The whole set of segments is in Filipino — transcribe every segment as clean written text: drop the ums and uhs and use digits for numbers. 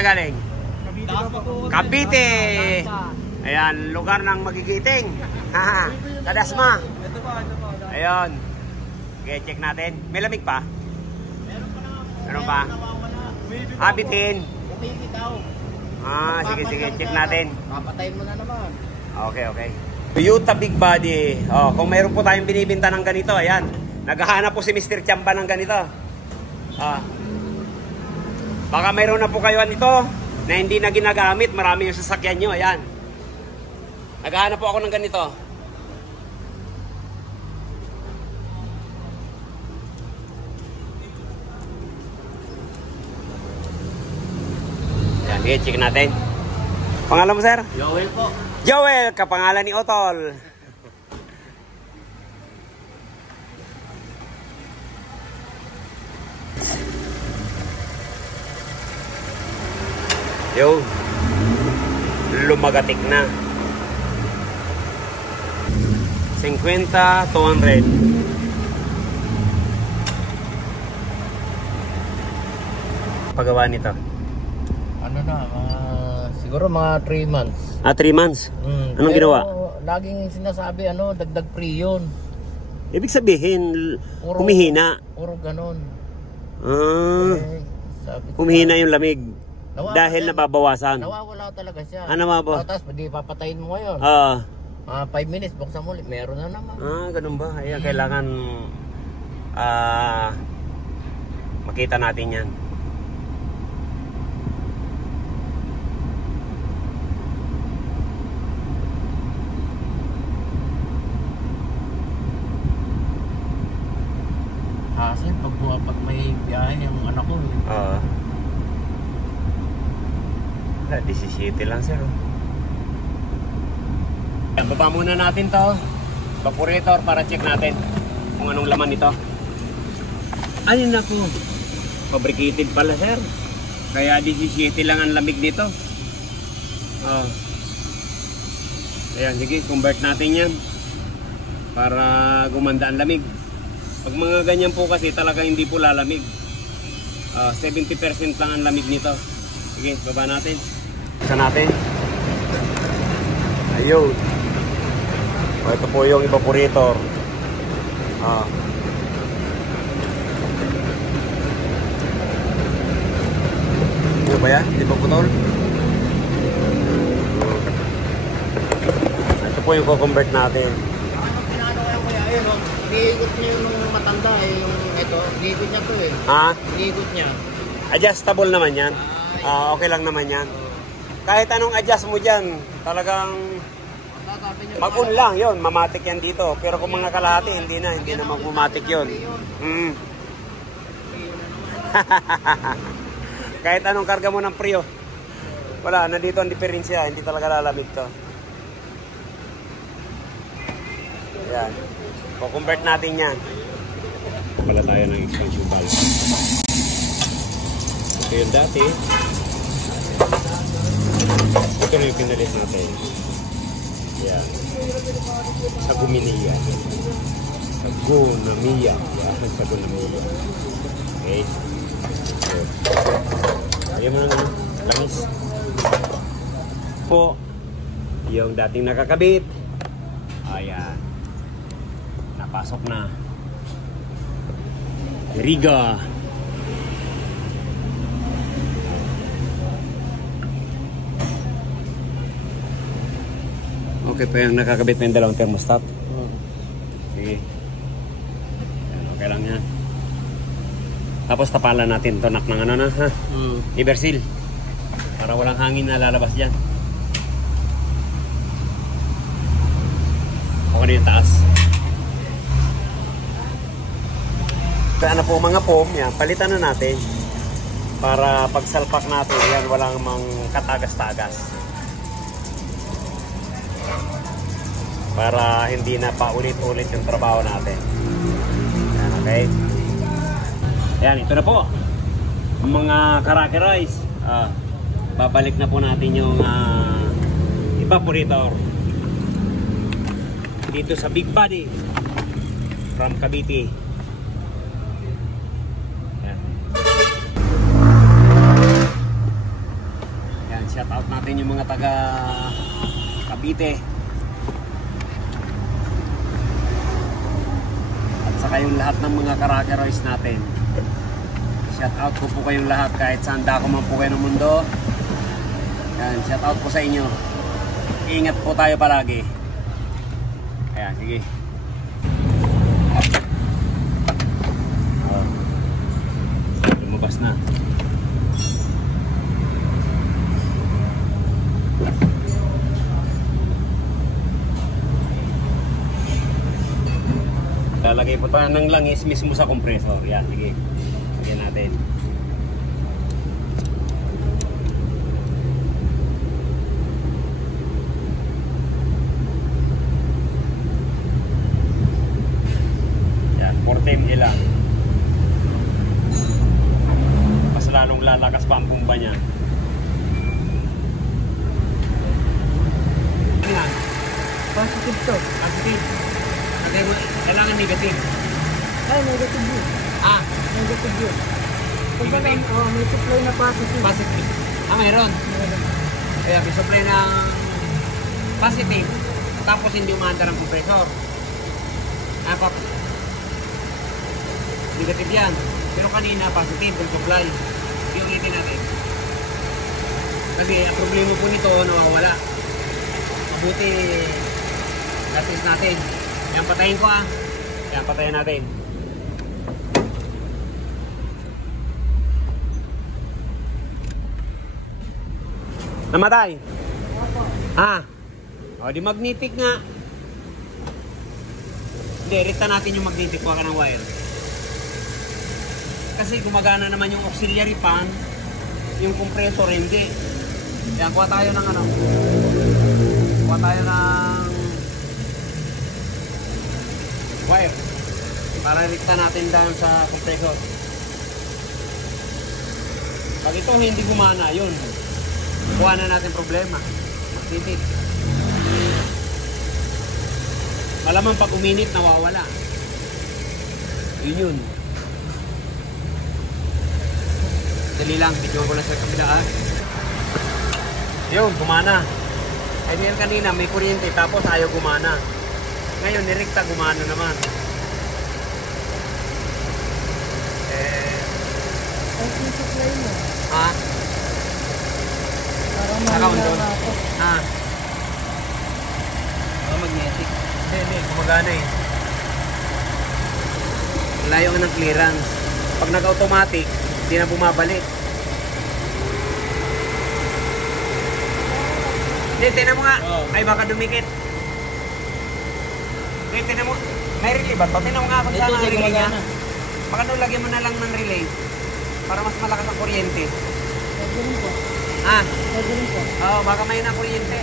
tayo galing? Cavite. Ayan, lugar ng magigiting. Kadasma. Ayun. Okay, check natin. May lamig pa? Meron pa? Bitin. Sige, check natin. Papatayin mo na naman. Okay. Toyota Big Body. Kung mayroon po tayong binibinta ng ganito, ayan. Naghahanap po si Mr. Chamba ng ganito. Baka mayroon na po kayo nito na hindi na ginagamit. Marami yung sasakyan nyo. Ayan. Naghahanap po ako ng ganito. Ayan, check natin. Pangalan mo, sir? Joel po. Joel, kapangalan ni Otol. Yo, lumagatik na. 50, 200. Pagawa nito? Ano na, siguro mga 3 months. 3 months? Anong ginawa? Laging sinasabi, dagdag free yun. Ibig sabihin, humihina. Puro ganon. Humihina yung lamig. Dahil nababawasan. Nawawala talaga siya. Nababawasan. Tapos, hindi papatayin mo ngayon. 5 minutes, buksan mo ulit. Meron na naman. Ganun ba? Ayan, kailangan makita natin yan. Kasi pag may biyahe yung anak ko. 17 lang, sir. Baba muna natin to evaporator para check natin kung anong laman nito. Ayun na po, fabricated pala, sir. Kaya 17 lang ang lamig nito. Ayan, sige, convert natin yan para gumanda ang lamig. Pag mga ganyan po kasi talaga hindi po lalamig. 70% lang ang lamig nito. Sige, baba natin. Isa natin. Ayun. Ito po yung evaporator. Ano ba yan? Di ba putol? Ito po yung co-convert natin. Iniikot niya yung matanda yung ito. Iniikot niya to Iniikot niya. Adjustable naman yan. Okay lang naman yan. Kahit anong adjust mo dyan, talagang mag-on lang yun, mamatik yan dito. Pero kung mga kalahati, hindi na magmamatik yun. Kahit anong karga mo ng Prio, wala, na dito ang diferensya, hindi talaga lalamig to. Ayan, convert natin yan. Pala tayo ng expansion valve. Ito yung dati. Ito na yung pinalis natin. Yan. Saguminiya. Sagunamiya. Sagunamiya. Okay. So, ayaw mo na nga. Langis. Po. Yung dating nakakabit. Ayan. Napasok na. Riga. Okay pa yung nakakabit na yung dalawang thermostat. Sige. Yan, okay lang yan. Tapos tapalan natin tonak ng ano na ha. Ibersil. Para walang hangin na lalabas dyan. Okay na yung taas. Ano po mga foam yan, palitan na natin. Para pagsalpak natin yan, walang mang katagas-tagas. Para hindi na paulit-ulit yung trabaho natin. Yan, okay? Yan, ito na po. Ang mga karakerais. Babalik na po natin yung evaporator. Dito sa Big Body. From Cavite. Yan. shout out natin yung mga taga Cavite. At saka yung lahat ng mga Caraquerois natin. Shout out ko po kayong lahat kahit saan dako man po kayo ng mundo. Yan, shout out po sa inyo. Ingat po tayo palagi. Ayan, sige. Lumabas na. Lalagay po tayo ng langis mismo sa compressor. Yan, sige. Lagyan natin. Yan, 410 lang. Mas lalong lalakas pa ang bumba niya. Yan. Positive to. Positive. Kailangan negative. Ay, negative yun. Ah, Negative yun. Kung ba negative. may supply na positive. Positive. Ah, mayroon. Kaya may supply ng positive. Tapos hindi umaandar ang compressor. Ah, negative yan. Pero kanina positive yung supply. Ulitin natin. Kasi ang problema po nito nawawala. Mabuti natin natin. Yan, patayin ko ah. Yan, patayin natin. Namatay? Opo. Ah. O, di magnetic nga. Hindi, rita natin yung magnetic. Kuha ka ng wire. Kasi gumagana naman yung auxiliary fan. Yung compressor hindi. Yan, kuha tayo ng ano. Kuha tayo ng wire para rikta natin dahil sa compressor. Pag ito hindi gumana, yun kuha na natin problema. Magtitik. Malamang pag uminit nawawala. Yun. Dali lang, video ko lang sa kabila ah. Yun, gumana. Ay diyan kanina may kuryente tapos ayaw gumana. Ngayon, nirikta, gumana naman. Ay, yung supply mo. Ha? Parang Naka-on-down. mahina ako. Ha? Magnetic. Hindi, gumagana eh. Layo nga ng clearance. Pag nag-automatic, hindi na bumabalik. Hindi, tinan mo nga. Ay, baka dumikit. Hindi, tinan mo. May relay ba ito? Tinan mo nga kung saan ang relay niya. Baka nung lagyan mo na lang ng relay para mas malakas ang kuryente. Pwede rin po. Ah? Pwede rin po. Oo, baka may na kuryente.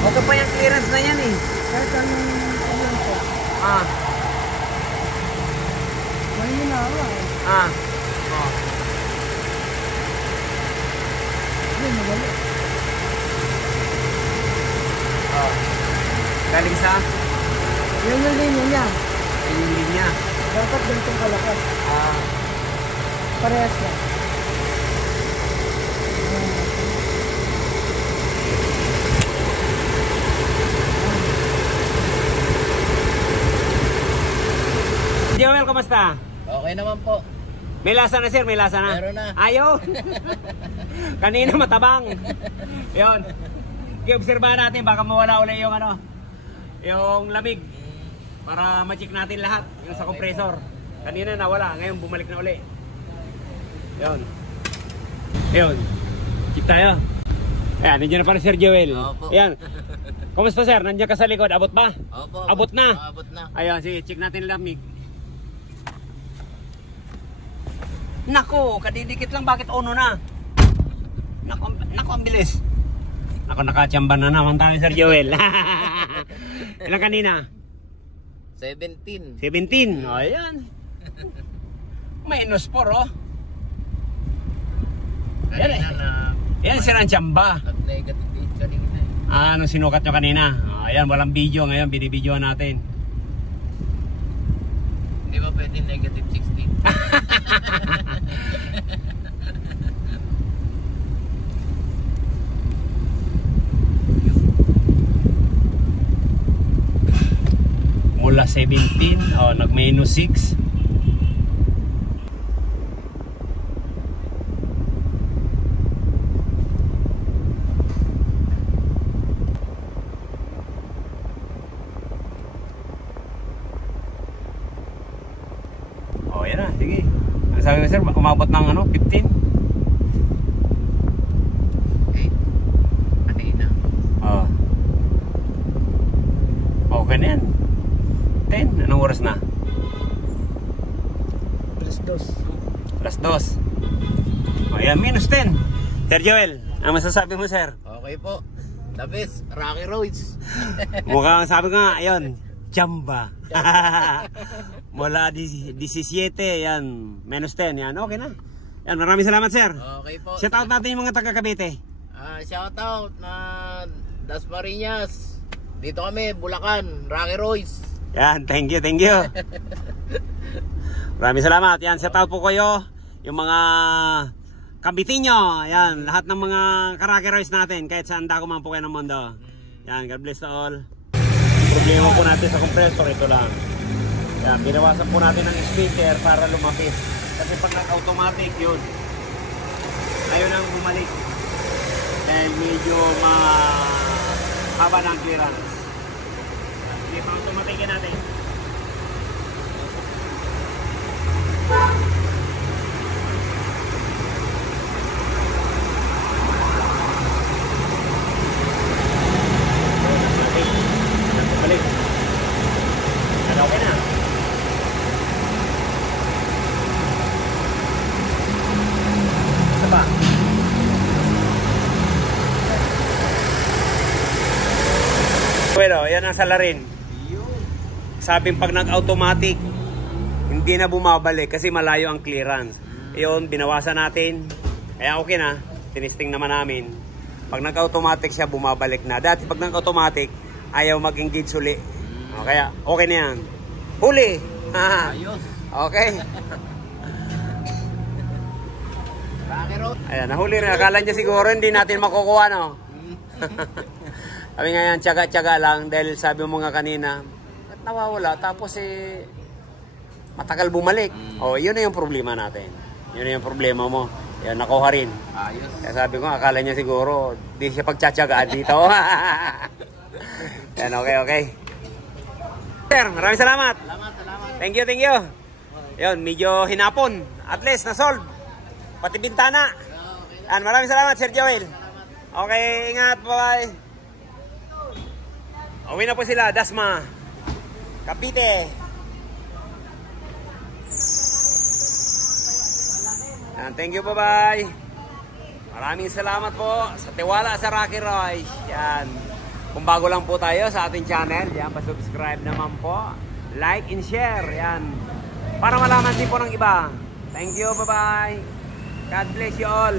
Okay pa yung clearance na yan eh. Kahit anong ayun po. Ah. Mahina ako eh. Ah. Oh. Hindi, magali. Oh. Galing sa? Yan yung linya niya. Yan yung linya. Dapat ganitong kalakas. Ah. Parehas lang. Joel, kumusta? Okay naman po. May lasa na sir, may lasa na. Meron na. Ayaw. Kanina matabang. Yun. I-obserbahan natin baka mawala uli yung ano, yung lamig. Para ma-check natin lahat yung sa compressor. Kanina nawala, ngayon bumalik na uli. Yun. Yun. Check tayo. Ayan, nandiyan na pa rin Sir Joel. Opo. Ayan. Kumusta sir? Nandiyan ka sa likod. Abot ba? Opo. Abot na. Abot na. Ayan, sige, check natin lamig. Nako, kadidikit lang, bakit ono na? Nako, ang bilis. Nako, nakachamba na naman tayo Sir Joel. Ilang kanina? 17. 17. O, ayan. Minus 4, oh. Yan eh. Yan, sirang chamba. Nag-negative din kanina eh. Ah, anong sinukat nyo kanina? O, ayan, walang video ngayon, binibidyoan natin. Hindi ba pwede negative 16? mula 17, nag-minus 6. Yan na, sige. Ano sabi mo sir, umabot ng 15? Kanina. Okay na yan. 10, anong oras na? Alas 2. Yan, minus 10. Sir Joel, ano masasabi mo sir? Okay po. The best, Rocky Roads. Mukhang sabi ko nga, ayun, chamba. Mula 17, yan, minus 10, yan, okay na. Yan, maraming salamat sir. Okay po. Shout out natin yung mga taga Cavite. Shout out na Dasmariñas. Dito kami, Bulacan, Rocky Roads. Yan, thank you, thank you. Maraming salamat. Yan, shout out po kayo. Yung mga Caviteño, yan, lahat ng mga Rocky Roads natin, kahit saan dako man po kayo ng mundo. Yan, God bless to all. Problema po natin sa compressor, ito lang. Yan, binawasan po natin ng speaker para lumapit. Kasi pag nag-automatic yun, ayaw nang bumalik. Dahil medyo mahaba ng clearance. Sige, pa-automatikin natin. Balik. Ano, okay na. Isa pa. Bueno, yan ang salarin. Sabing pag nag-automatic, hindi na bumabalik kasi malayo ang clearance. Yun, binawasan natin. Kaya okay na. Tinisting naman namin. Pag nag-automatic siya, bumabalik na. Dati pag nag-automatic, ayaw mag-engage uli. Kaya okay na yan. Huli! Ayos. Okay. Rocky Road. Ayan, nahuli rin. Akala niya siguro hindi natin makukuha, no? Sabi nga yan, tiyaga-tiyaga lang. Dahil sabi mo nga kanina, at nawawala. Tapos matagal bumalik. Yun na yung problema natin. Yun na yung problema mo. Yan, nakuha rin. Ayos. Kaya sabi ko, akala niya siguro, di siya pagtsatsagaan dito. Yan, okay. Sir, maraming salamat. Salamat. Thank you. Yun, medyo hinapon. At least, na-solve. Pati bintana. Yan, maraming salamat, Sir Joel. Okay, ingat. Bye-bye. Uwi na po sila, Dasma. Cavite. Yan, thank you, bye-bye. Maraming salamat po sa tiwala sa Rocky Roads. Yan. Kung bago lang po tayo sa ating channel, yan, pa-subscribe naman po. Like and share. Yan. Para malaman din po ng iba. Thank you, bye-bye. God bless you all.